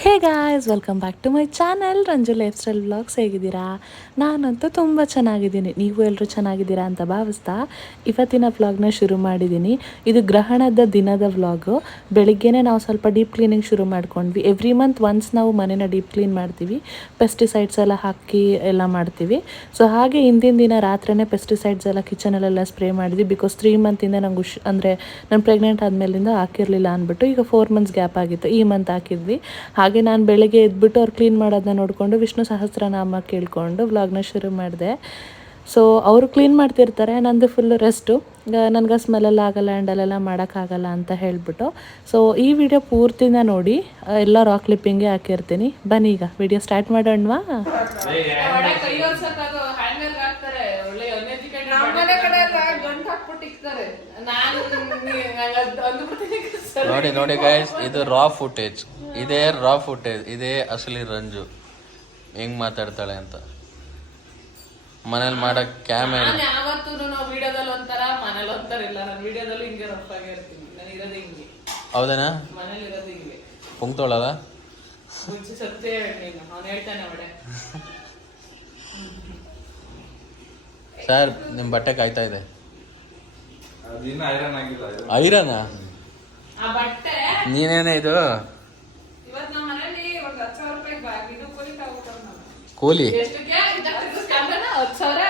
Hey guys, welcome back to my channel Ranju lifestyle vlogs. ಹೇಗಿದ್ದೀರಾ? ನಾನಂತೂ ತುಂಬ ಚೆನ್ನಾಗಿದ್ದೀನಿ. ನೀವು ಎಲ್ಲರೂ ಚೆನ್ನಾಗಿದ್ದೀರಾ ಅಂತ ಭಾವಿಸ್ತಾ ಇವತ್ತಿನ ವ್ಲಾಗ್ನ ಶುರು ಮಾಡಿದ್ದೀನಿ. ಇದು ಗ್ರಹಣದ ದಿನದ ವ್ಲಾಗು. ಬೆಳಿಗ್ಗೆನೇ ನಾವು ಸ್ವಲ್ಪ ಡೀಪ್ ಕ್ಲೀನಿಂಗ್ ಶುರು ಮಾಡ್ಕೊಂಡ್ವಿ. ಎವ್ರಿ ಮಂತ್ ಒನ್ಸ್ ನಾವು ಮನೇನ ಡೀಪ್ ಕ್ಲೀನ್ ಮಾಡ್ತೀವಿ. ಪೆಸ್ಟಿಸೈಡ್ಸ್ ಎಲ್ಲ ಹಾಕಿ ಎಲ್ಲ ಮಾಡ್ತೀವಿ. ಸೊ ಹಾಗೆ ಹಿಂದಿನ ದಿನ ರಾತ್ರಿನೇ ಪೆಸ್ಟಿಸೈಡ್ಸ್ ಎಲ್ಲ ಕಿಚನಲ್ಲೆಲ್ಲ ಸ್ಪ್ರೇ ಮಾಡಿದ್ವಿ. ಬಿಕಾಸ್ 3 ಮಂತಿಂದ ನಂಗೆ ಅಂದರೆ ನಾನು ಪ್ರೆಗ್ನೆಂಟ್ ಆದಮೇಲಿಂದ ಹಾಕಿರಲಿಲ್ಲ ಅಂದ್ಬಿಟ್ಟು ಈಗ 4 ಮಂತ್ಸ್ ಗ್ಯಾಪ್ ಆಗಿತ್ತು. ಈ ಮಂತ್ ಹಾಕಿದ್ವಿ. ಹಾಗೆ ನಾನು ಬೆಳಗ್ಗೆ ಎದ್ಬಿಟ್ಟು ಅವ್ರು ಕ್ಲೀನ್ ಮಾಡೋದನ್ನ ನೋಡಿಕೊಂಡು ವಿಷ್ಣು ಸಹಸ್ರನಾಮ ಕೇಳಿಕೊಂಡು ವ್ಲಾಗ್ನ ಶುರು ಮಾಡಿದೆ. ಸೊ ಅವರು ಕ್ಲೀನ್ ಮಾಡ್ತಿರ್ತಾರೆ, ನಂದು ಫುಲ್ ರೆಸ್ಟು. ನನಗೆ ಸ್ಮೆಲ್ಲೆಲ್ಲ ಆಗಲ್ಲ, ಹ್ಯಾಂಡಲೆಲ್ಲ ಮಾಡೋಕ್ಕಾಗಲ್ಲ ಅಂತ ಹೇಳಿಬಿಟ್ಟು. ಸೊ ಈ ವಿಡಿಯೋ ಪೂರ್ತಿನ ನೋಡಿ, ಎಲ್ಲ ರಾಕ್ ಕ್ಲಿಪ್ಪಿಂಗೇ ಹಾಕಿರ್ತೀನಿ. ಬನ್ನಿ ಈಗ ವಿಡಿಯೋ ಸ್ಟಾರ್ಟ್ ಮಾಡೋಣವಾ? ನೋಡಿ ನೋಡಿ ಗೈಸ್, ಇದು ರಾ ಫುಟೇಜ್. ಇದೇ ಅಸಲಿ ರಂಜು ಹೆಂಗ್ ಮಾತಾಡ್ತಾಳೆ ಅಂತ. ಮನೇಲಿ ಮಾಡಕ್ ಕ್ಯಾಮೆರಾ ಯಾವತ್ತೂ ನಾವು ವಿಡಿಯೋದಲ್ಲಿ ಒಂಥರ ಮನೇಲಿ ಒಂಥರ ಇಲ್ಲ. ನಾನು ವಿಡಿಯೋದಲ್ಲಿ ಹಿಂಗೆ ರಫ್ ಆಗಿ ಇರ್ತೀನಿ. ನಾನು ಇರೋದು ಹಿಂಗೆ. ಹೌದೇನಾ? ಮನೇಲಿ ಇರೋದು ಹಿಂಗೆ ಪುಂಕ್ತೋಳಲ್ಲ ಮುಂಚೆ ಸತ್ಯ ನೀನು ಅವ್ನು ಹೇಳ್ತಾನೆ ಅವಡೆ. ಸರ್ ನಿಮ್ ಬಟ್ಟೆ ಕಾಯ್ತಾ ಇದೆ. ಐರನ್ ಆ ಬಟ್ಟೆ ನೀನೇನೇ ಇದು ಇವತ್ತು ನಮ್ಮ ಮನೇಲಿ ಒಂದು 10,000 ರೂಪಾಯಿ ಬ್ಯಾಗ್ ಇದು ಕೂಲಿ ತಗೋತಾರೆ. ನಾವು ಕೂಲಿ ಎಷ್ಟಕ್ಕೆ ಇದಕ್ಕೆ ಕ್ಯಾಮ್ರಾನ 10,000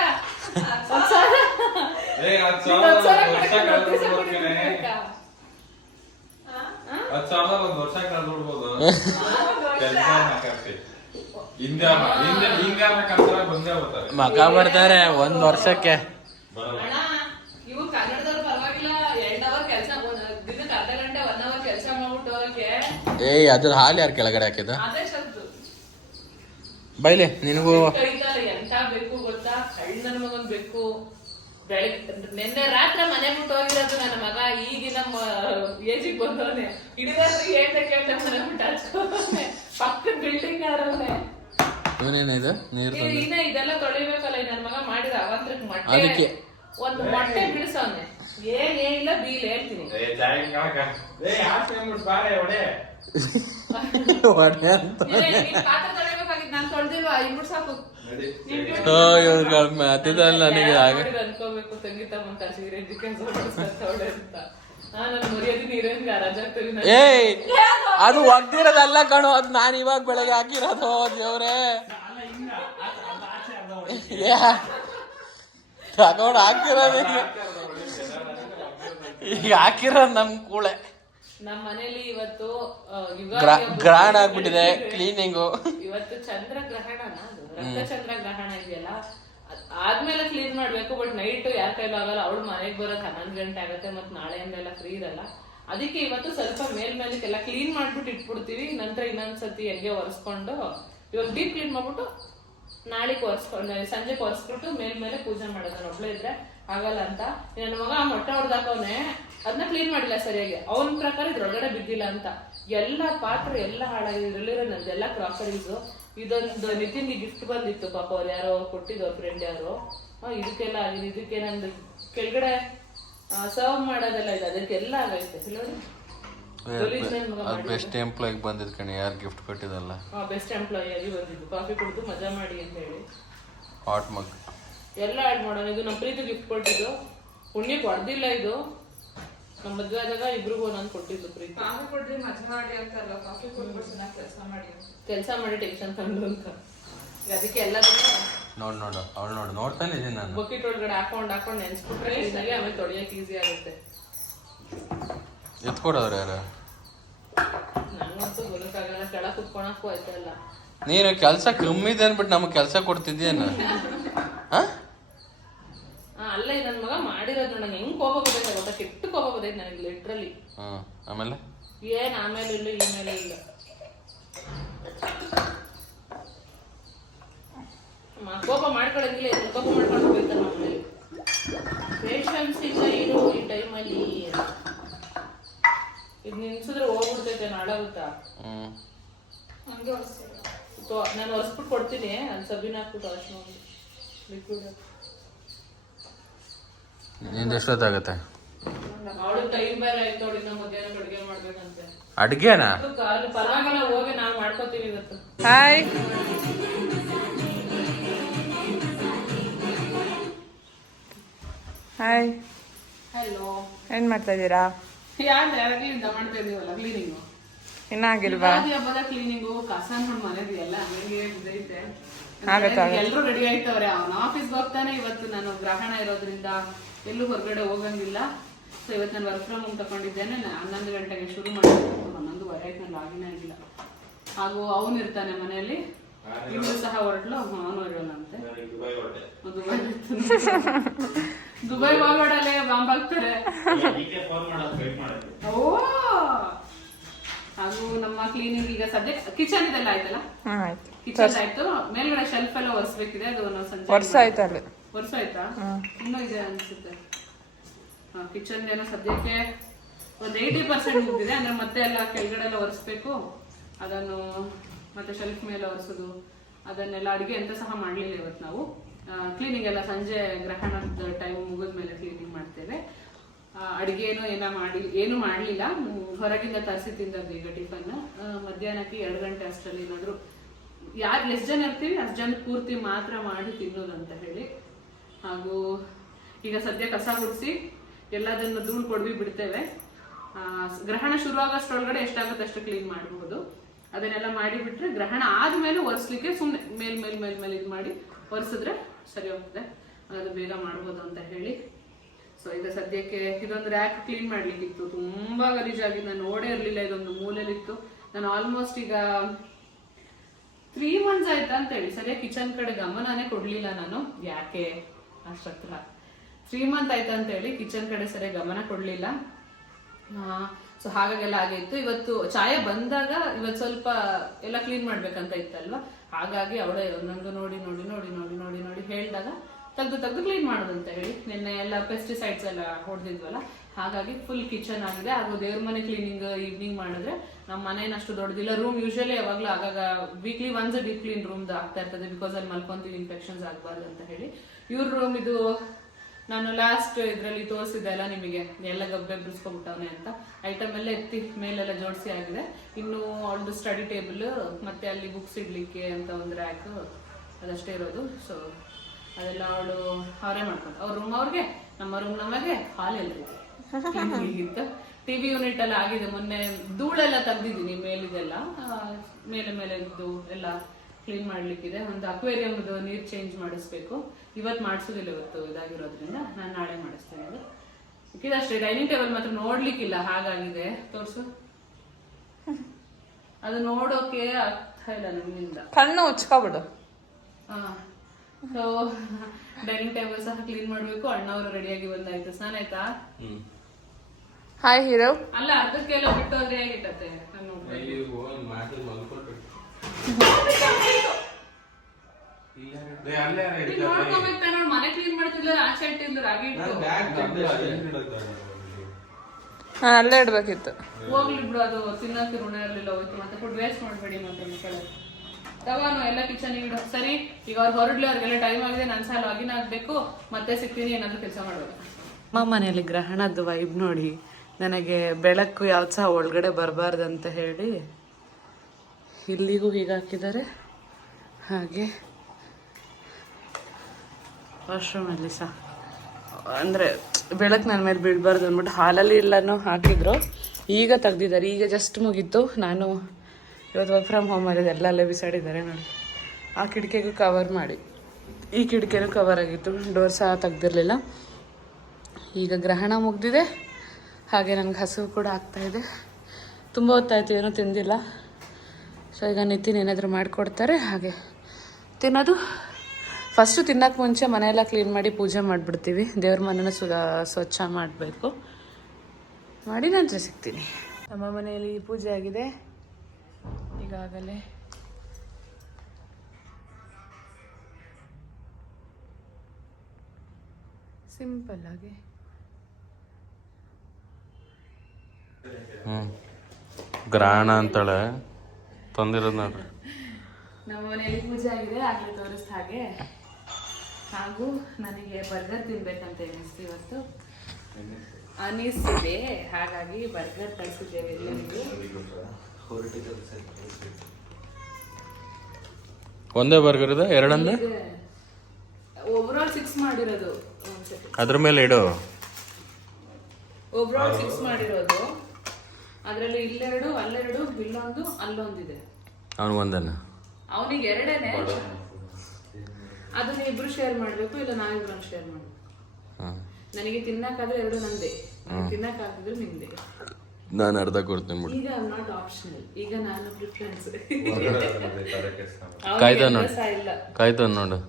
ಮಕ ಬರ್ತಾರೆ 1 ವರ್ಷಕ್ಕೆ. ಇವು ಕನ್ನಡದವ್ರು ಪರವಾಗಿಲ್ಲ, 2 ಅವರ್ ಕೆಲಸ, ದಿನಕ್ಕೆ ಅರ್ಧ ಗಂಟೆ 1 ಅವರ್ ಕೆಲಸ ಮಾಡ್ಬಿಟ್ಟು ಹೋಗಕ್ಕೆ. ಏಯ್ ಅದ್ರ ಹಾಲು ಯಾರು ಕೆಳಗಡೆ ಹಾಕಿದ? ಅದೇ ಶಬ್ದು ಬೈಲೆ ನಿನಗೂ ಕೈತಾರೆ. ಎಂತ ಬೇಕು ಗೊತ್ತಾ? ಕಳ್ಳ ನನ್ನ ಮಗನ್ ಬೇಕು. ಬೆಳಗ್ಗೆ ನಿನ್ನೆ ರಾತ್ರಿ ಮನೆ ಬಿಟ್ಟು ಹೋಗಿರೋದು ನನ್ನ ಮಗ. ಈಗಿನ ಏಜಿಗೆ ಬಂದವನೆ. ಹಿಡಿದಾದ್ರು ಕೇಳ್ದೆ ಮನೆ ಬಿಟ್ಟು ಹಚ್ಕೋನೆ. ಪಕ್ಕದ ಬಿಲ್ಡಿಂಗ್ ಯಾರವನೆ. ಇವನೇನಿದು ನೀರು ಇನ್ನ ಇದೆಲ್ಲ ತೊಳಿಬೇಕಲ್ಲ. ನನ್ನ ಮಗ ಮಾಡಿದ ಅವಂತ್ರಕ್ಕೆ ಮೊಟ್ಟೆ, ಅದಕ್ಕೆ ಒಂದು ಮೊಟ್ಟೆ ಬಿಡಿಸವನೆ. ಏನಿಲ್ಲ ಬೀಲ್ ಹೇಳ್ತೀನಿ. ಪಾತ್ರೆ ತೊಳಿಬೇಕಾಗಿತ್ತು, ನಾನು ತೊಳ್ದಿಲ್ವಾ? ಇನ್ಬಿಟ್ಟು ಸಾಕು. ನನಗೆ ಅನ್ಕೋಬೇಕು ಸಂಗೀತ ಮುಂತ ಸೀರೆ ಅಂತ. ನಾನು ಮುರಿಯೋದು ನೀರೇನ್ಗೆ ರಜಾಗ್ತೀವಿ. ಏಯ್ ಅದು ಒಗ್ದಿರೋದಲ್ಲ ಕಣೋ, ಅದು ನಾನು ಇವಾಗ ಬೆಳಗ್ಗೆ ಹಾಕಿರೋದು. ದೇವ್ರೆ ತಗೊಂಡು ಹಾಕಿರೋದು ಈಗ ಹಾಕಿರೋದು ನಮ್ ಕೂಳೆ. ನಮ್ಮ ಮನೇಲಿ ಇವತ್ತು ಗ್ರಹಣ ಆಗ್ಬಿಟ್ಟಿದೆ. ಕ್ಲೀನಿಂಗು ಇವತ್ತು ಚಂದ್ರಗ್ರಹಣ, ರಕ್ತ ಚಂದ್ರಗ್ರಹಣ ಇದೆಯಲ್ಲ, ಆದ್ಮೇಲೆ ಕ್ಲೀನ್ ಮಾಡ್ಬೇಕು. ಬಟ್ ನೈಟ್ ಯಾರ ಕೈಲೂ ಆಗಲ್ಲ. ಅವಳು ಮನೆಗೆ ಬರೋದು 11 ಗಂಟೆ ಆಗುತ್ತೆ. ಮತ್ತೆ ನಾಳೆಯಿಂದೆಲ್ಲ ಫ್ರೀ ಇರಲ್ಲ. ಅದಕ್ಕೆ ಇವತ್ತು ಸ್ವಲ್ಪ ಮೇಲ್ಮೇಲಕ್ಕೆಲ್ಲ ಕ್ಲೀನ್ ಮಾಡ್ಬಿಟ್ಟು ಇಟ್ಬಿಡ್ತೀವಿ. ನಂತರ ಇನ್ನೊಂದ್ಸತಿ ಹೆಂಗೆ ಒರೆಸ್ಕೊಂಡು ಇವಾಗ ಡೀಪ್ ಕ್ಲೀನ್ ಮಾಡ್ಬಿಟ್ಟು ನಾಳೆಗೆ ಒರೆಸ್ಕೊಂಡು ಸಂಜೆಗೆ ಒರೆಸ್ಬಿಟ್ಟು ಮೇಲ್ಮೇಲೆ ಪೂಜೆ ಮಾಡೋದು. ನಾನು ಒಬ್ಳೆ ಇದ್ರೆ ಆಗಲ್ಲ ಅಂತ ನನ್ನ ಮಗ ಮೊಟ್ಟೆ ಹೊಡೆದಾಕವನೆ. ಅದನ್ನ ಕ್ಲೀನ್ ಮಾಡಿಲ್ಲ ಸರಿಯಾಗಿ. ಅವನ ಪ್ರಕಾರ ಇದ್ರೊಳಗಡೆ ಬಿದ್ದಿಲ್ಲ ಅಂತ ಎಲ್ಲ ಪಾತ್ರೆ ಎಲ್ಲ ಹಾಳಾಗಿದೆ. ಇದ್ರಲ್ಲಿರೋ ನಂದೆಲ್ಲ ಕ್ರಾಕರೀಸು. ಇದೊಂದು ನಿತಿನ್ಗೆ ಗಿಫ್ಟ್ ಬಂದಿತ್ತು ಪಾಪ. ಅವ್ರು ಯಾರೋ ಕೊಟ್ಟಿದ್ದು, ಅವ್ರ ಫ್ರೆಂಡ್ ಯಾರೋ. ಇದಕ್ಕೆಲ್ಲ ಆಗಿದೆ. ಇದಕ್ಕೆ ನಂದು ಕೆಳಗಡೆ ಸರ್ವ್ ಮಾಡೋದೆಲ್ಲ ಇದೆ, ಅದಕ್ಕೆಲ್ಲ ಆಗೈತೆ. ಬೆಸ್ಟ್ ಎಂಪ್ಲಾಯ್ ಬಂದಿದ್ ಕಣೆ. ಯಾರು ಗಿಫ್ಟ್ ಕೊಟ್ಟಿದಲ್ಲ? ಬೆಸ್ಟ್ ಎಂಪ್ಲಾಯಿ ಆಗಿ ಬಂದಿದ್ದು. ಕಾಫಿ ಕುಡಿದು ಮಜಾ ಮಾಡಿ ಅಂತ ಹೇಳಿ ಹಾಟ್ ಮಗ್ ಎಲ್ಲ ಆಡ್ ಮಾಡೋಣ. ಇದು ನಮ್ಮ ಪ್ರೀತಿ ಗಿಫ್ಟ್ ಕೊಟ್ಟಿದ್ದು. ಪುಣ್ಯಕ್ಕೆ ಹೊಡೆದಿಲ್ಲ ಇದು. ನಮ್ಮ ಮದುವೆ ಆದಾಗ ಇಬ್ರಿಗೂ ಒಂದೊಂದು ಕೊಟ್ಟಿದ್ದು ಪ್ರೀತಿ. ಕಾಫಿ ಕೊಡ್ರಿ ಮಜಾ ಮಾಡಿ ಅಂತಾರಲ್ಲ, ಕಾಫಿ ಕೊಡ್ಬಿಟ್ಟು ಚೆನ್ನಾಗಿ ಕೆಲಸ ಮಾಡಿ ಟೆನ್ಷನ್ ತಂದು ಅಂತ. ಅದಕ್ಕೆ ಎಲ್ಲ ನೋಡು ಅವಳು ನೋಡ್ತಾನೆ ಇದೀನಿ ನಾನು. ಬಕೆಟ್ ಒಳಗಡೆ ಹಾಕೊಂಡು ನೆನ್ಸ್ಬಿಟ್ರೆ ಆಮೇಲೆ ತೊಳೆಯಕ್ಕೆ ಈಸಿ ಆಗುತ್ತೆ. ಎತ್ಕೊಡೋರು ಯಾರು? ನಂಗಂತೂ ಗೊತ್ತಾಗಲ್ಲ. ಕೆಳಗೆ ಕುತ್ಕೊಳಕ್ಕೂ ಆಯ್ತಲ್ಲ. ನೀನು ಕೆಲಸ ಕಮ್ಮಿ ಇದೆ ಅನ್ಬಿಟ್ಟು ನಮಗೆ ಕೆಲಸ ಕೊಡ್ತಿದ್ಯೇನು? ಅಲ್ಲ, ನನ್ನ ಮಗ ಮಾಡಿರೋದು ನಂಗೆ ಹೆಂಗ್ ಕೋಪ ಬರ್ತೈತೆ ಗೊತ್ತಾ? ಕೆಟ್ಟ ಕೋಪ ಬರ್ತೈತೆ ನನಗೆ ಲಿಟ್ರಲಿ. ಆಮೇಲೆ ಏನ್ ಆಮೇಲೆ ಇಲ್ಲ, ಇಮೇಲೆ ಇಲ್ಲ. ಕೋಪ ಮಾಡ್ಕೊಳಂಗಿಲ್ಲ. ಕೋಪ ಮಾಡ್ಕೊಂಡು ಹೋಗ್ತಾರೆ ನಮ್ಮ ಮನೇಲಿ. ಪೇಷನ್ಸ್ ಇಲ್ಲ ಇರು ಈ ಟೈಮಲ್ಲಿ. ಇದು ನಿನ್ಸಿದ್ರೆ ಹೋಗ್ಬಿಡ್ತೈತೆ, ನಾಳಾಗುತ್ತಾ. ನಾನು ಒರೆಸ್ಬಿಟ್ಟು ಕೊಡ್ತೀನಿ. ಅದು ಸಬಿನ ಹಾಕ್ಬಿಟ್ಟು ಅಷ್ಟು ಲಿಕ್ವಿಡ್ ನಿಂದು ಎಷ್ಟೊತ್ತಾಗತ್ತೆ? ಅವಳು ಟೈಮ್ ಬೇರೆ ಆಯ್ತು. ಅವಳಿಂದ ಮಧ್ಯಾಹ್ನ ಅಡುಗೆ ಮಾಡ್ಬೇಕಂತೆ. ಅಡ್ಗೆನಾ? ಪರವಾಗಿಲ್ಲ, ಹೋಗಿ ನಾವು ಮಾಡ್ಕೋತೀವಿ ಇವತ್ತು. Hi, hi, hello. ಏನ್ ಮಾಡ್ತಾ ಇದ್ದೀರಾ? ಯಾವಾಗಲಿಂದ ಮಾಡ್ತಾ ಇದೀವಲ್ಲ ಕ್ಲೀನಿಂಗು. ಇನ್ನಾಗಿಲ್ವಾ? ಹಬ್ಬದ ಕ್ಲೀನಿಂಗು, ಕಸ ನೋಡಿ ಮನೆದು ಎಲ್ಲ ಹಂಗೆ ಇದೈತೆ. ಆಗತ್ತೆ. ಎಲ್ರು ರೆಡಿ ಆಯ್ತವ್ರೆ. ಅವನ ಆಫೀಸ್ಗೆ ಹೋಗ್ತಾನೆ. ಇವತ್ತು ನಾನು ಗ್ರಹಣ ಇರೋದ್ರಿಂದ ಎಲ್ಲೂ ಹೊರಗಡೆ ಹೋಗಂಗಿಲ್ಲ. ಸೊ ಇವತ್ತು ನಾನು ವರ್ಕ್ ಫ್ರಮ್ ಹೋಮ್ ತಗೊಂಡಿದ್ದೇನೆ. 11 ಗಂಟೆಗೆ ಶುರು ಮಾಡಿದ್ದೆ. 11:30 ಆಯ್ತು, ನಾನು ಲಾಗಿನ್ ಆಗಿಲ್ಲ. ಹಾಗೂ ಅವನು ಇರ್ತಾನೆ ಮನೆಯಲ್ಲಿ. ಇವಳು ಸಹ ಹೊರಟ್ಲು. ಅವನು ಇರೋಣಂತೆ. ದುಬೈ ಹೋಗ್ಬೇಡಲ್ಲೇ, ಬಾಂಬ್ ಹಾಕ್ತಾರೆ. ಓ, ಹಾಗೂ ನಮ್ಮ ಕ್ಲೀನಿಂಗ್ ಈಗ ಸದ್ಯ ಕಿಚನ್ ಇದೆಲ್ಲ ಆಯ್ತಲ್ಲ. ಕಿಚನ್ ಆಯ್ತು. ಮೇಲ್ಗಡೆ ಶೆಲ್ಫ್ ಎಲ್ಲ ಒರೆಸ್ಬೇಕಿದೆ. ಅದು ಸಂಜೆ ವರ್ಷ ಆಯ್ತಾ ಅಲ್ಲಿ? ವರ್ಷ ಆಯ್ತಾ? ಇನ್ನೂ ಇದೆ ಅನ್ಸುತ್ತೆ. ಕಿಚನ್ ಏನೋ ಸದ್ಯಕ್ಕೆ ಒಂದು 80% ಮುಗಿದಿದೆ. ಅಂದ್ರೆ ಮತ್ತೆ ಎಲ್ಲ ಕೆಳಗಡೆ ಎಲ್ಲ ಒರೆಸ್ಬೇಕು. ಅದನ್ನು ಮತ್ತೆ ಶೆಲ್ಫ್ ಮೇಲೆ ಒರೆಸೋದು, ಅದನ್ನೆಲ್ಲ ಅಡಿಗೆ ಅಂತ ಸಹ ಮಾಡ್ಲಿಲ್ಲ ಇವತ್ತು ನಾವು. ಕ್ಲೀನಿಂಗ್ ಎಲ್ಲ ಸಂಜೆ ಗ್ರಹಣದ ಟೈಮ್ ಮುಗಿದ್ಮೇಲೆ ಕ್ಲೀನಿಂಗ್ ಮಾಡ್ತೇವೆ. ಅಡಿಗೆ ಏನು ಮಾಡ್ಲಿಲ್ಲ. ಹೊರಗಿಂದ ತರಿಸಿ ತಿಂದದ್ದು ಈಗ ಟಿಫನ್. ಮಧ್ಯಾಹ್ನಕ್ಕೆ 2 ಗಂಟೆ ಅಷ್ಟರಲ್ಲಿ ಏನಾದ್ರು ಯಾರು ಎಷ್ಟು ಜನ ಇರ್ತೀವಿ ಅಷ್ಟು ಜನ ಪೂರ್ತಿ ಮಾತ್ರ ಮಾಡಿ ತಿನ್ನೋದು ಅಂತ ಹೇಳಿ. ಹಾಗೂ ಈಗ ಸದ್ಯ ಕಸ ಗುಡಿಸಿ ಎಲ್ಲದನ್ನು ಧೂಳು ಕೊಡ್ವಿ ಬಿಡ್ತೇವೆ. ಗ್ರಹಣ ಶುರು ಆಗೋಷ್ಟರೊಳಗಡೆ ಎಷ್ಟಾಗುತ್ತೆ ಅಷ್ಟು ಕ್ಲೀನ್ ಮಾಡಬಹುದು. ಅದನ್ನೆಲ್ಲ ಮಾಡಿಬಿಟ್ರೆ ಗ್ರಹಣ ಆದ್ಮೇಲೆ ಒರೆಸ್ಲಿಕ್ಕೆ ಸುಮ್ಮನೆ ಮೇಲ್ ಇದು ಮಾಡಿ ಒರೆಸಿದ್ರೆ ಸರಿ ಹೋಗ್ತದೆ. ಅದು ಬೇಗ ಮಾಡ್ಬೋದು ಅಂತ ಹೇಳಿ. ಸೊ ಈಗ ಸದ್ಯಕ್ಕೆ ಇದೊಂದು ರ್ಯಾಕ್ ಕ್ಲೀನ್ ಮಾಡ್ಲಿಕ್ಕಿತ್ತು. ತುಂಬಾ ಗಲೀಜಾಗಿ ನಾನು ನೋಡೇ ಇರ್ಲಿಲ್ಲ. ಇದೊಂದು ಮೂಲೆಯಲ್ಲಿತ್ತು. ನಾನು ಆಲ್ಮೋಸ್ಟ್ ಈಗ 3 ಮಂತ್ಸ್ ಆಯ್ತಾ ಅಂತ ಹೇಳಿ ಸರಿಯಾಗಿ ಕಿಚನ್ ಕಡೆ ಗಮನನೇ ಕೊಡ್ಲಿಲ್ಲ ನಾನು. ಯಾಕೆ ಅಷ್ಟತ್ರ 3 ಮಂತ್ ಆಯ್ತಾ ಅಂತ ಹೇಳಿ ಕಿಚನ್ ಕಡೆ ಸರಿಯಾಗಿ ಗಮನ ಕೊಡ್ಲಿಲ್ಲ. ಸೊ ಹಾಗಾಗೆಲ್ಲ ಆಗಿತ್ತು. ಇವತ್ತು ಛಾಯಾ ಬಂದಾಗ ಇವತ್ತು ಸ್ವಲ್ಪ ಎಲ್ಲ ಕ್ಲೀನ್ ಮಾಡ್ಬೇಕಂತ ಇತ್ತಲ್ವಾ. ಹಾಗಾಗಿ ಅವಳೇ ಒಂದೊಂದು ನೋಡಿ ಹೇಳ್ದಾಗ ತೆಗ್ದು ಕ್ಲೀನ್ ಮಾಡೋದು ಅಂತ ಹೇಳಿ. ನಿನ್ನೆ ಎಲ್ಲ ಪೆಸ್ಟಿಸೈಡ್ಸ್ ಎಲ್ಲ ಹೊಡೆದಿದ್ವಲ್ಲ, ಹಾಗಾಗಿ ಫುಲ್ ಕಿಚನ್ ಆಗಿದೆ. ಹಾಗೂ ದೇವ್ರ ಮನೆ ಕ್ಲೀನಿಂಗ್ ಈವ್ನಿಂಗ್ ಮಾಡಿದ್ರೆ ನಮ್ಮ ಮನೇನ ಅಷ್ಟು ದೊಡ್ಡದಿಲ್ಲ. ರೂಮ್ ಯೂಶಲಿ ಯಾವಾಗ್ಲೂ ಆಗಾಗ ವೀಕ್ಲಿ ಒನ್ಸ್ ಡೀಪ್ ಕ್ಲೀನ್ ರೂಮ್ದು ಆಗ್ತಾ ಇರ್ತದೆ. ಬಿಕಾಸ್ ಅಲ್ಲಿ ಮಲ್ಕೊಂತೀವಿ, ಇನ್ಫೆಕ್ಷನ್ಸ್ ಆಗಬಾರ್ದು ಅಂತ ಹೇಳಿ. ಇವ್ರ ರೂಮ್ ಇದು ನಾನು ಲಾಸ್ಟ್ ಇದ್ರಲ್ಲಿ ತೋರಿಸಿದ್ದೆ ಅಲ್ಲ ನಿಮಗೆ, ಎಲ್ಲ ಗಬ್ಬೆ ಬಿಡಿಸ್ಕೊಬಿಟ್ಟವನೆ ಅಂತ. ಐಟಮ್ ಎಲ್ಲ ಎತ್ತಿ ಮೇಲೆಲ್ಲ ಜೋಡಿಸಿ ಆಗಿದೆ. ಇನ್ನು ಅವಳದು ಸ್ಟಡಿ ಟೇಬಲ್ ಮತ್ತೆ ಅಲ್ಲಿ ಬುಕ್ಸ್ ಇಡ್ಲಿಕ್ಕೆ ಅಂತ ಒಂದು ರ್ಯಾಕ್ ಅದಷ್ಟೇ ಇರೋದು. ಸೊ ಅದೆಲ್ಲ ಅವರೇ ಮಾಡ್ಕೊಂಡು ಅವ್ರ ರೂಮ್ ಅವ್ರಿಗೆ, ನಮ್ಮ ರೂಮ್ ನಮಗೆ, ಹಾಲ್ ಎಲ್ರಿಗೆ ಹೀಗಿತ್ತು. ಟಿವಿ ಯೂನಿಟ್ ಎಲ್ಲ ಆಗಿದೆ. ಮೊನ್ನೆ ಧೂಳೆಲ್ಲ ತೆಗ್ದಿದ್ದೀನಿ ಮೇಲಿದೆಲ್ಲ. ಮೇಲೆ ಇದ್ದು ಎಲ್ಲ ಕ್ಲೀನ್ ಮಾಡ್ಲಿಕ್ಕಿದೆ. ಒಂದು ಅಕ್ವೇರಿಯಮ್ದು ನೀರು ಚೇಂಜ್ ಮಾಡಿಸ್ಬೇಕು. ಇವತ್ತು ಮಾಡಿಸೋದಿಲ್ಲ, ಇವತ್ತು ಇದಾಗಿರೋದ್ರಿಂದ ನಾನು ನಾಳೆ ಮಾಡಿಸ್ತೇನೆ. ಅದು ಇದಷ್ಟೇ. ಡೈನಿಂಗ್ ಟೇಬಲ್ ಮಾತ್ರ ನೋಡ್ಲಿಕ್ಕಿಲ್ಲ, ಹಾಗಾಗಿದೆ. ತೋರ್ಸು. ಅದು ನೋಡೋಕೆ ಆಗ್ತಾ ಇಲ್ಲ ನಮ್ಮಿಂದ. ಕಣ್ಣು ಉಚ್ಕೊಬಿಡು. ಸೊ ಡೈನಿಂಗ್ ಟೇಬಲ್ ಸಹ ಕ್ಲೀನ್ ಮಾಡ್ಬೇಕು. ಅಣ್ಣವರು ರೆಡಿಯಾಗಿ ಬಂದಾಯ್ತು. ಸ್ನಾನ ಆಯ್ತಾ? Hi hero. ಅಲ್ಲ, ಅರ್ಧಕ್ಕೆಲ್ಲ ಬಿಟ್ಟು ಹೋದ್ರೆ ಹೇಗಿಟ್ಟತ್ತೆ? ಮನೆ ಕ್ಲೀನ್ ಮಾಡ್ತಿದ್ಲ, ಆಚೆ ಇಟ್ಟಿದ್ಲು ರಾಗಿ ಇಟ್ಟು. ಅಲ್ಲೇ ಇಡ್ಬೇಕಿತ್ತು. ಹೋಗ್ಲಿ ಬಿಡು, ಅದು ತಿನ್ನೋಕೆ ಋಣ ಇರ್ಲಿಲ್ಲ. ಹೋಯ್ತು. ಮತ್ತೆ ಫುಡ್ ವೇಸ್ಟ್ ಮಾಡ್ಬೇಡಿ. ಮತ್ತೆ ಕಡೆ ತಗೋನು ಎಲ್ಲ ಕಿಚನ್ ಇಡು. ಸರಿ, ಈಗ ಅವ್ರು ಹೊರಡ್ಲಿ, ಅವ್ರಿಗೆಲ್ಲ ಟೈಮ್ ಆಗಿದೆ. ನನ್ನ ಸಾಲ ಆಗಿನ ಆಗ್ಬೇಕು. ಮತ್ತೆ ಸಿಗ್ತೀನಿ, ಏನಾದ್ರು ಕೆಲಸ ಮಾಡೋದು. ಅಮ್ಮ ಮನೆಯಲ್ಲಿ ಗ್ರಹಣದ ವೈಬ್ ನೋಡಿ. ನನಗೆ ಬೆಳಕು ಯಾವ್ದು ಸಹ ಒಳಗಡೆ ಬರಬಾರ್ದಂತ ಹೇಳಿ ಇಲ್ಲಿಗೂ ಹೀಗೆ ಹಾಕಿದ್ದಾರೆ. ಹಾಗೆ ವಾಶ್ರೂಮಲ್ಲಿ ಸಹ ಅಂದರೆ ಬೆಳಕು ನನ್ನ ಮೇಲೆ ಬೀಳಬಾರ್ದು ಅಂದ್ಬಿಟ್ಟು ಹಾಲಲ್ಲಿ ಎಲ್ಲನೂ ಹಾಕಿದ್ರು. ಈಗ ತೆಗ್ದಿದ್ದಾರೆ. ಈಗ ಜಸ್ಟ್ ಮುಗೀತು. ನಾನು ಇವತ್ತು ವರ್ಕ್ ಫ್ರಮ್ ಹೋಮ್ ಮಾಡಿದೆ. ಎಲ್ಲಲ್ಲೇ ಬಿಸಾಡಿದ್ದಾರೆ ನೋಡಿ. ಆ ಕಿಟಕಿಗೂ ಕವರ್ ಮಾಡಿ, ಈ ಕಿಟಕಿನೂ ಕವರ್ ಆಗಿತ್ತು. ಡೋರ್ ಸಹ ತೆಗ್ದಿರಲಿಲ್ಲ. ಈಗ ಗ್ರಹಣ ಮುಗ್ದಿದೆ. ಹಾಗೆ ನನಗೆ ಹಸಿವು ಕೂಡ ಆಗ್ತಾಯಿದೆ. ತುಂಬ ಹೊತ್ತಾಯ್ತು, ಏನೂ ತಿಂದಿಲ್ಲ. ಸೊ ಈಗ ನಿತಿನ್ ಏನಾದರೂ ಮಾಡಿಕೊಡ್ತಾರೆ, ಹಾಗೆ ತಿನ್ನೋದು. ಫಸ್ಟು ತಿನ್ನೋಕ್ಕೆ ಮುಂಚೆ ಮನೆಯೆಲ್ಲ ಕ್ಲೀನ್ ಮಾಡಿ ಪೂಜೆ ಮಾಡಿಬಿಡ್ತೀವಿ. ದೇವ್ರ ಮನೆಯೂ ಸ್ವಚ್ಛ ಮಾಡಬೇಕು. ಮಾಡಿ ನಂತರ ಸಿಗ್ತೀನಿ. ನಮ್ಮ ಮನೆಯಲ್ಲಿ ಪೂಜೆ ಆಗಿದೆ ಈಗಾಗಲೇ. ಸಿಂಪಲ್ ಆಗಿ ಗ್ರಹಣ ಅಂತಾಳೆ ತಂದಿರೋದು ನೋಡ್ರಿ. ನಮ್ಮ ಮನೆಯಲ್ಲಿ ಪೂಜೆ ಆಗಿದೆ, ಆಗಲೇ ತೋರಿಸ್ದ ಹಾಗೆ. ಹಾಗೂ ನನಗೆ ಬರ್ಗರ್ ತಿನ್ಬೇಕಂತ ಅನ್ನಿಸ್ತು ಇವತ್ತು. ಅನಿಸಿದೆ, ಹಾಗಾಗಿ ಬರ್ಗರ್ ಕಳಿಸಿದ್ದೇವೆ ಎಲ್ಲರಿಗೂ. ಒಂದೇ ಬರ್ಗರ್ ಇದೆ ಎರಡಂದೆ ಓವರಾಲ್ 6 ಮಾಡಿರೋದು ಅದ್ರ ಮೇಲೆ ಇಡು. ಓವರಾಲ್ 6 ಮಾಡಿರೋದು. ಅದರಲ್ಲಿ ಇಲ್ಲೆರಡು, ಅಲ್ಲೆರಡು, ಇಲ್ಲೊಂದು, ಅಲ್ಲೊಂದಿದೆ. ಅವನಿಗೊಂದನ್ನ ಅವನಿಗೆ ಎರಡೇನೆ. ಅದನ್ನ ಇಬ್ರು ಶೇರ್ ಮಾಡ್ಬೇಕು, ಇಲ್ಲ ನಾವಿಬ್ರು ಶೇರ್ ಮಾಡ್ಬೇಕು. ನನಗೆ ತಿನ್ನಕ್ಕಾದ್ರೆ ಎರಡು ನಂದೆ, ತಿನ್ನಕ್ಕಾಗಿದ್ರೆ ನಿಂದೆ. ನಾನು ಅರ್ಧ ಕೊಡ್ತೀನಿ ಬಿಡು. ಈಗ ನಾಟ್ ಆಪ್ಷನಲ್, ಈಗ ನಾನು ಪ್ರಿಫರೆನ್ಸ್. ಕಾಯ್ತಾನ ನೋಡು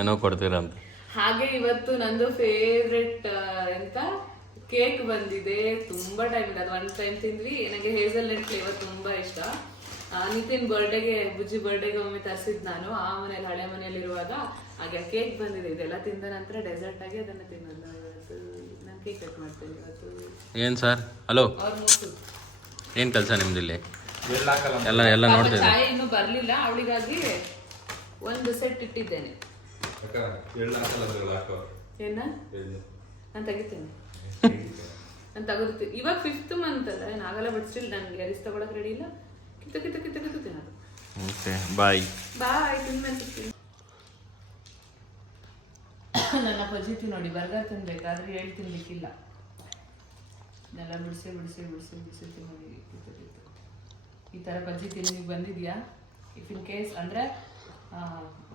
ಏನೋ ಕೊಡ್ತೀರಾ ಅಂತ. ಹಾಗೆ ಇವತ್ತು ನಂದು ಫೇವ್ರೆಟ್ ಎಂತ ಕೇಕ್ ಬಂದಿದೆ. ತುಂಬಾ ಟೈಮ್ ಇದೆ, ಅದು 1 ಟೈಮ್ ತಿಂದ್ವಿ. ನನಗೆ ಹೇಸಲ್ ನಟ್ ಫ್ಲೇವರ್ ತುಂಬಾ ಇಷ್ಟ. ನಿತಿನ್ ಬರ್ಡೇಗೆ, ಬುಜ್ಜಿ ಬರ್ಡೇಗೆ ಒಮ್ಮೆ ತರಿಸಿದ್ ನಾನು ಆ ಮನೇಲಿ, ಹಳೆ ಮನೇಲಿ ಇರುವಾಗ. ಹಾಗೆ ಕೇಕ್ ಬಂದಿದೆ. ಇದೆಲ್ಲ ತಿಂದ ನಂತರ ಡೆಸರ್ಟ್ ಆಗಿ ಅದನ್ನ ತಿನ್ನೋದು. ಇವತ್ತು ನಾನು ಕೇಕ್ ಕಟ್ ಮಾಡ್ತೇನೆ ಇವತ್ತು. ಏನ್ ಸರ್? ಹಲೋ, ಏನ್ ಕೆಲಸ ನಿಮ್ದು ಇಲ್ಲಿ? ಎಲ್ಲ ನೋಡ್ತೇನೆ. ಚಾಯ್ ಇನ್ನೂ ಬರ್ಲಿಲ್ಲ, ಅವಳಿಗಾಗಿ ಒಂದು ಸೆಟ್ ಇಟ್ಟಿದ್ದೇನೆ. ಏನ ನಾನು ತೆಗಿತೇನೆ, ನಾನು ತಗೋತೀನಿ. ಇವಾಗ 5th ಮಂತ್ ಅಲ್ಲ, ಏನಾಗಲ್ಲ. ಬಟ್ ಸ್ಟಿಲ್ ನನ್ಗೆ ಯಾರಿಸ್ ತಗೊಳಕ್ ರೆಡಿ ಇಲ್ಲ. ಕಿತ್ತು ತಿನ್ನೋದು. ಬಾಯ್ ಬಾಯ್. ನನ್ನ ಪಜಿತಿ ನೋಡಿ, ಬರ್ಗರ್ ತಿನ್ಬೇಕಾದ್ರೆ ಹೇಳಿ ತಿನ್ಲಿಕ್ಕಿಲ್ಲ. ನೆಲ ಬಿಡಿಸಿ ತಿನ್ನೋದು. ಈ ಥರ ಬಜ್ಜಿ ತಿನ್ನಲಿಕ್ಕೆ ಬಂದಿದ್ಯಾ? ಇಫ್ ಇನ್ ಕೇಸ್ ಅಂದರೆ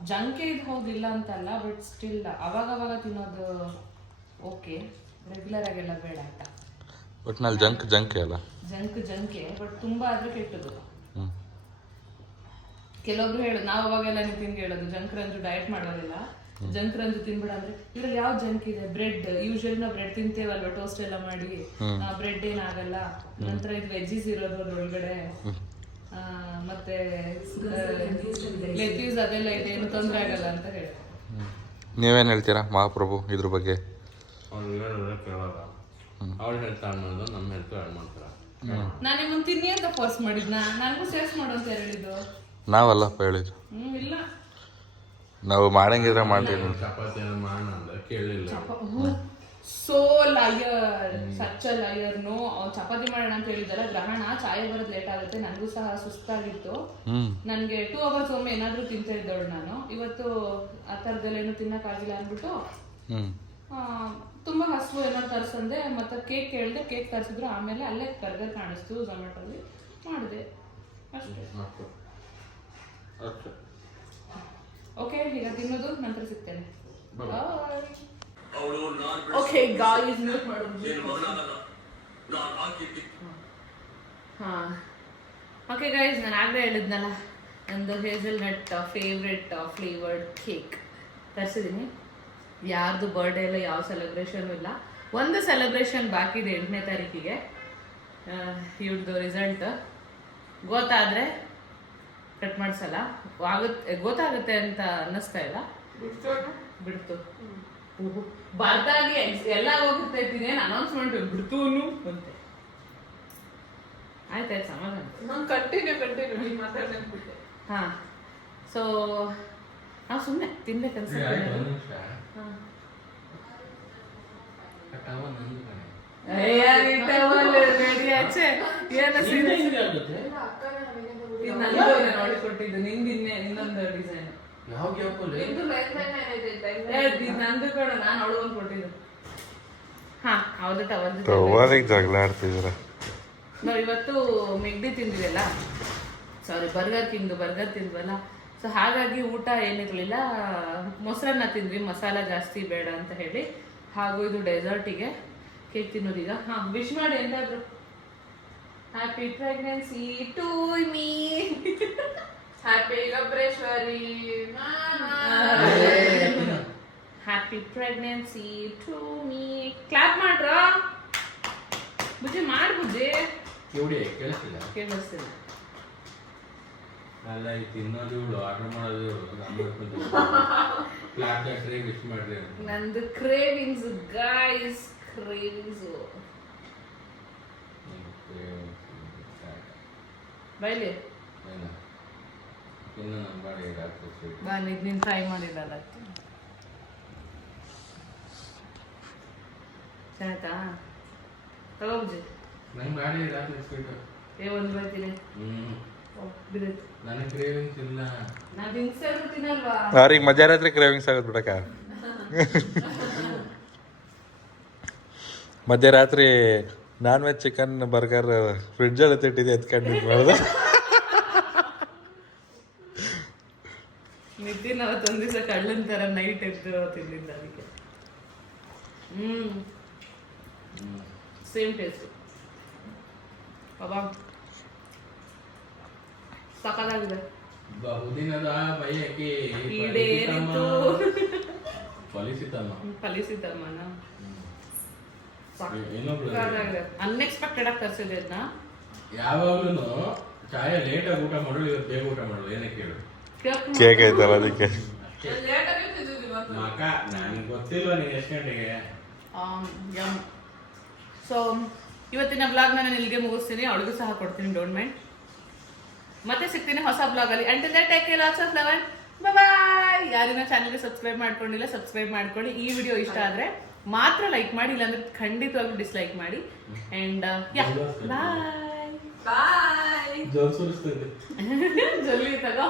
ಜಂಕೆ ಇದು ಹೋಗಿಲ್ಲ ಅಂತಲ್ಲ, ಬಟ್ ಸ್ಟಿಲ್ ಅವಾಗ ತಿನ್ನೋದು ಓಕೆ, ರೆಗ್ಯುಲರ್ ಆಗೆಲ್ಲ ಬೇಡ ಆಯ್ತಾ. ಬಟ್ ನಲ್ಲಿ ಜಂಕ್ ಅಲ್ಲ, ಜಂಕೆ ಬಟ್ ತುಂಬ ಆದರೆ ಕೆಟ್ಟದು. ಕೆಲವೊಬ್ರು ಹೇಳೋದು, ನಾವು ಅವಾಗೆಲ್ಲ ನಿತಿನ್ಗೆ ಹೇಳೋದು, ಜಂಕ್ ರಂಜು ಡಯಟ್ ಮಾಡೋದಿಲ್ಲ, ಜಂಕ್ ರಂಜು ತಿನ್ಬಿಡ ಅಂದ್ರೆ, ಇದ್ರಲ್ಲಿ ಯಾವ ಜಂಕ್ ಇದೆ? ಬ್ರೆಡ್, ಯೂಶಲಿ ನಾವು ಬ್ರೆಡ್ ತಿಂತೇವಲ್ವ, ಟೋಸ್ಟ್ ಎಲ್ಲ ಮಾಡಿ. ಬ್ರೆಡ್ ಏನಾಗಲ್ಲ. ನಂತರ ಇದು ವೆಜ್ಜೀಸ್ ಇರೋದು ಅದ್ರೊಳಗಡೆ, ಮತ್ತೆ ಲೆಟ್ಯೂಸ್ ಅದೆಲ್ಲ ಇದೆ, ಏನು ತೊಂದರೆ ಆಗಲ್ಲ ಅಂತ ಹೇಳಿ. ನೀವೇನು ಹೇಳ್ತೀರಾ ಮಹಾಪ್ರಭು ಇದ್ರ ಬಗ್ಗೆ? ನಾನು ನಿಮ್ಮನ್ನು ತಿನ್ನಿ ಅಂತ ಫೋರ್ಸ್ ಮಾಡಿದ್ನ? ನನಗೂ ಸೇರ್ಸ್ ಮಾಡು ಅಂತ ಹೇಳಿದ್ದು. ನಾವಲ್ಲಪ್ಪ ಹೇಳಿದ್ರು. ಇಲ್ಲ, ನಾವು ಮಾಡಂಗಿದ್ರೆ ಮಾಡ್ತೀವಿ. ಸೋ ಲಯರ್, ಸಚ್ಚ ಲಯರ್ನು. ಅವ್ನು ಚಪಾತಿ ಮಾಡೋಣ ಅಂತ ಹೇಳಿದಲ್ಲ, ಗ್ರಹಣ, ಚಾಯ್ ಬರೋದು ಲೇಟ್ ಆಗುತ್ತೆ. ನನಗೂ ಸಹ ಸುಸ್ತಾಗಿತ್ತು. ನನಗೆ 2 hours ಒಮ್ಮೆ ಏನಾದರೂ ತಿಂತಾ ಇದ್ದವಳು ನಾನು. ಇವತ್ತು ಆ ಥರದ್ದೆಲ್ಲ ಏನು ತಿನ್ನಕ್ಕಾಗಿಲ್ಲ ಅಂದ್ಬಿಟ್ಟು ತುಂಬ ಹಸುವು ಏನಾದ್ರು ತರಿಸಂದೆ. ಮತ್ತು ಕೇಕ್ ಕೇಳಿದೆ, ಕೇಕ್ ತರಿಸಿದ್ರು. ಆಮೇಲೆ ಅಲ್ಲೇ ಬರ್ಗರ್ ಕಾಣಿಸ್ತು ಝೊಮ್ಯಾಟೋಲಿ, ಮಾಡಿದೆ ಅಷ್ಟೇ. ಓಕೆ, ಈಗ ತಿನ್ನೋದು, ನಂತರ ಸಿಗ್ತೇನೆ. ಓಕೆ ಗಾಯ್ಸ್, ಮ್ಯೂಟ್ ಮಾಡೋದು. ಹಾಂ, ಓಕೆ ಗಾಯ್ಸ್, ನಾನು ಆಗಲೇ ಹೇಳಿದ್ನಲ್ಲ, ನಂದು hazelnut favourite flavoured cake ತರಿಸಿದ್ದೀನಿ. ಯಾರ್ದು ಬರ್ಡೇ ಇಲ್ಲ, ಯಾವ ಸೆಲೆಬ್ರೇಷನು ಇಲ್ಲ. ಒಂದು ಸೆಲೆಬ್ರೇಷನ್ ಬಾಕಿ ಇದೆ 8ನೇ ತಾರೀಕಿಗೆ. ಇವ್ರದ್ದು ರಿಸಲ್ಟ್ ಗೊತ್ತಾದರೆ ಕಟ್ ಮಾಡಿಸಲ್ಲ. ಗೊತ್ತಾಗುತ್ತೆ ಅಂತ ಅನ್ನಿಸ್ತಾ ಇಲ್ಲ. ಬಿಡ್ತು ಬರ್ದಾಗಿ ಎಲ್ಲ ಹೋಗ್ತಾ ಇದ್ದೀನಿ. ಅನೌನ್ಸ್ಮೆಂಟ್ ಬಿಡ್ತು ಅಂತೆ. ಆಯ್ತಾಯ್ತು, ಸಮಾಧಾನ. ಕಂಟಿನ್ಯೂ ಮಾತಾಡ್ಬಿಟ್ಟೆ. ಹಾಂ, ಸೊ ನಾವು ಸುಮ್ಮನೆ ತಿನ್ಬೇಕನ್ಸುತ್ತೆ. ನೋಡಿ ಕೊಟ್ಟಿದ್ದು ನಿಂದಿನ್ನೆ ಇನ್ನೊಂದು ಡಿಸೈನ್. ನಂದು ಕೂಡ ನಾನು ಅವಳಿಗೊಂದು ಕೊಟ್ಟಿದ್ದು. ಹಾ, ಹೌದು, ಜಗಳ ಆಡ್ತಿದ್ರ. ನಾವು ಇವತ್ತು ಮೆಗ್ಡಿ ತಿಂದ್ವಲ್ಲ, ಸಾರಿ ಬರ್ಗರ್ ತಿಂದ್ವಲ್ಲ. ಸೊ ಹಾಗಾಗಿ ಊಟ ಏನಿರಲಿಲ್ಲ. ಮೊಸರನ್ನ ತಿಂದ್ವಿ, ಮಸಾಲ ಜಾಸ್ತಿ ಬೇಡ ಅಂತ ಹೇಳಿ. ಹಾಗೂ ಇದು ಡೆಸರ್ಟಿಗೆ ಕೇಕ್ ತಿನ್ನೋದೀಗ. ಹಾಂ, ವಿಶ್ ಮಾಡಿ ಎಂತಾದ್ರು. Happy pregnancy to me, happy ಗಬ್ರೇಶ್ವರಿ, happy pregnancy to me. Clap ಮಾಡ್ರ ಬುಜ್ಜಿ, ಮಾಡಿ ಬುಜ್ಜಿ. ಕೇಳಿಸ್ತಿಲ್ಲ. ಅಲ್ಲ, ತಿನ್ನೋದು ಆರ್ಡರ್ ಮಾಡೋದು ನಂದು ಕ್ರೇವಿಂಗ್ಸ್ ಗೈಸ್, ಕ್ರೇವಿಂಗ್ಸ್. ಬೈಲಿ ಬಾ, ನೀನು ಟ್ರೈ ಮಾಡಿರಲ್ಲ. ಆಯ್ತಾ? ತಗೋಬುಜ್ಜಿ, ಒಂದು ಬರ್ತೀನಿ. ನನಗೆ ಕ್ರೇವಿಂಗ್ಸ್ ಇಲ್ಲ. ನಾನು ತಿನ್ಸೇನು ತಿನ್ನಲ್ವಾ? ಅವ್ರಿಗೆ ಮಧ್ಯರಾತ್ರಿ ಕ್ರೇವಿಂಗ್ಸ್ ಆಗುತ್ತೆ ಬಿಡಕ್ಕ. ಮಧ್ಯರಾತ್ರಿ ನಾನ್ ವೆಜ್ ಚಿಕನ್ ಬರ್ಗರ್ ಫ್ರಿಡ್ಜಲ್ಲಿ ತಿಟ್ಟಿದೆ ಎತ್ಕೊಂಡು ಮಾಡಿದೆ. ನಿತಿನ್ ಅವತ್ತೊಂದು ದಿವಸ ಕಳ್ಳನ್ ಥರ ನೈಟ್ ಎದ್ದು ತಿಂದಿದ್ದ ಅದಕ್ಕೆ. ಸೇಮ್ ಟೇಸ್ಟ್ ಬಾಬಾ, ಸಖತ್ತಾಗಿದೆ. ಬಹುದಿನದ ಬಯಕೆ ಈಡೇರಿತು. ಫಲಿಸಿತಮ್ಮ. ಅನ್ಎಕ್ಸ್ಪೆಕ್ಟೆಡ್ ಆಗಿ ತರಿಸಿದೆ ಅದನ್ನ. ಯಾವಾಗ್ಲೂ ಚಾಯ ಲೇಟ್ ಆಗಿ ಊಟ ಮಾಡೋಳು, ಇವತ್ತು ಬೇಗ ಊಟ ಮಾಡೋಳು. ಏನಕ್ಕೆ ಕೇಳು? ಕೇಕ್ ಐತಲ್ಲ ಅದಕ್ಕೆ. ಮಕ ನನಗೆ ಗೊತ್ತಿಲ್ಲ ನೀನು ಎಷ್ಟು ಗಂಟೆಗೆ. ಸೊ ಇವತ್ತಿನ ಬ್ಲಾಗ್ ನಾನು ಇಲ್ಲಿಗೆ ಮುಗಿಸ್ತೀನಿ. ಅವಳಿಗೂ ಸಹ ಕೊಡ್ತೀನಿ, ಡೋಂಟ್ ಮೈಂಡ್. ಮತ್ತೆ ಸಿಗ್ತೀನಿ ಹೊಸ ಬ್ಲಾಗ್ ಅಲ್ಲಿ. Until that take care, lots of love and bye bye. ಯಾರಿನ ಚಾನಲ್ಗೆ ಸಬ್ಸ್ಕ್ರೈಬ್ ಮಾಡ್ಕೊಂಡಿಲ್ಲ ಸಬ್ಸ್ಕ್ರೈಬ್ ಮಾಡ್ಕೊಳ್ಳಿ. ಈ ವಿಡಿಯೋ ಇಷ್ಟ ಆದ್ರೆ ಮಾತ್ರ ಲೈಕ್ ಮಾಡಿ, ಇಲ್ಲಾಂದ್ರೆ ಖಂಡಿತವಾಗ್ಲೂ ಡಿಸ್ಲೈಕ್ ಮಾಡಿ. ಅಂಡ್ ಯಾ ಬಾಯ್ ಬಾಯ್. ಜೋರ್ ಸುರಿಸ್ತಿದ್ದೆ ಜಲ್ದಿ ತಗೋ.